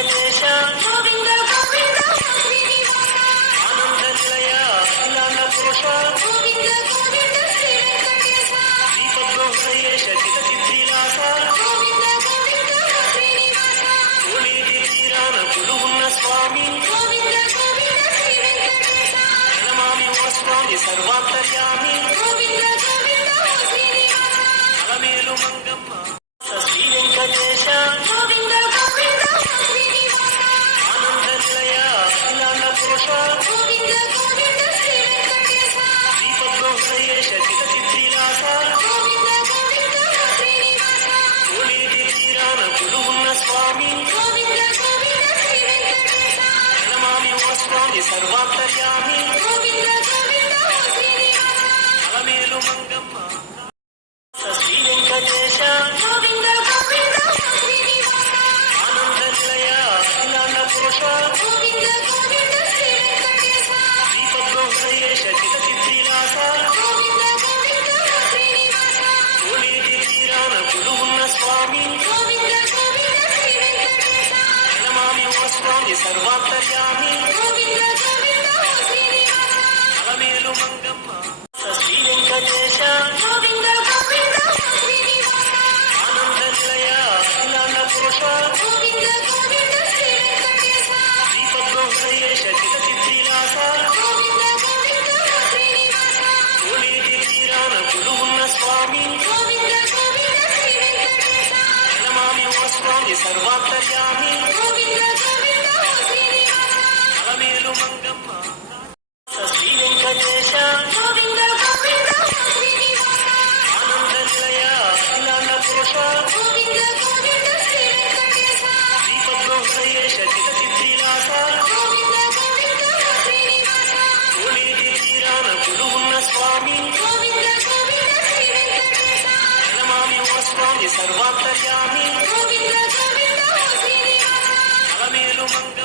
వెంకటేశ గోవింద గోవింద శ్రీనివాస ఆనంద నిలయ అఖిలాండ పురుష గోవింద గోవింద శ్రీ వెంకటేశ దీపద్రోహయేష చితసిద్ధిలాస గోవింద గోవింద శ్రీనివాస కోనేటి తీరాన కొలువున్న స్వామి గోవింద గోవింద శ్రీ వెంకటేశ ప్రణమామి ఓ స్వామి సర్వాంతర్యామి గోవింద గోవింద శ్రీనివాస అలమేలు మంగమ్మ శ్రీ వెంకటేశ గోవింద గోవింద శ్రీనివాస ఆనంద నిలయ అఖిలాండ పురుష గోవింద గోవింద శ్రీ వెంకటేశ దీపద్రోహయేష చితసిద్ధిలాస గోవింద గోవింద శ్రీనివాస కోనేటి తీరాన కొలువున్న స్వామి గోవింద గోవింద శ్రీ వెంకటేశ ప్రణమామి ఓ స్వామి సర్వాంతర్యామి గోవింద గోవింద శ్రీనివాస అలమేలు మంగమ్మ శ్రీ వెంకటేశ గోవింద గోవింద శ్రీనివాస ఆనంద నిలయ అఖిలాండ పురుష గోవింద గోవింద శ్రీ వెంకటేశ దీపద్రోహయేష చితసిద్ధిలాస గోవింద గోవింద శ్రీనివాస కోనేటి తీరాన కొలువున్న స్వామి గోవింద గోవింద శ్రీ వెంకటేశ ప్రణమామి ఓ స్వామి సర్వాంతర్యామి గోవింద గోవింద శ్రీనివాస అలమేలు మంగమ్మ శ్రీ వెంకటేశ గోవింద గోవింద శ్రీనివాస ఆనంద నిలయ అఖిలాండ పురుష గోవింద గోవింద శ్రీ వెంకటేశ దీపద్రోహయేష చితసిద్ధిలాస గోవింద గోవింద శ్రీనివాస కోనేటి తీరాన కొలువున్న స్వామి గోవింద గోవింద శ్రీ వెంకటేశ ప్రణమామి ఓ స్వామి సర్వాంతర్యామి గోవింద గోవింద శ్రీనివాస అలమేలు మంగమ్మ శ్రీ వెంకటేశ గోవింద గోవింద శ్రీనివాస ఆనంద నిలయ అఖిలాండ పురుష గోవింద గోవింద శ్రీ వెంకటేశ దీపద్రోహయేష చితసిద్ధిలాస గోవింద గోవింద శ్రీనివాస కోనేటి తీరాన కొలువున్న స్వామి గోవింద గోవింద శ్రీ వెంకటేశ ప్రణమామి ఓ స్వామి సర్వాంతర్యామి గోవింద గోవింద శ్రీనివాస అలమేలు మంగ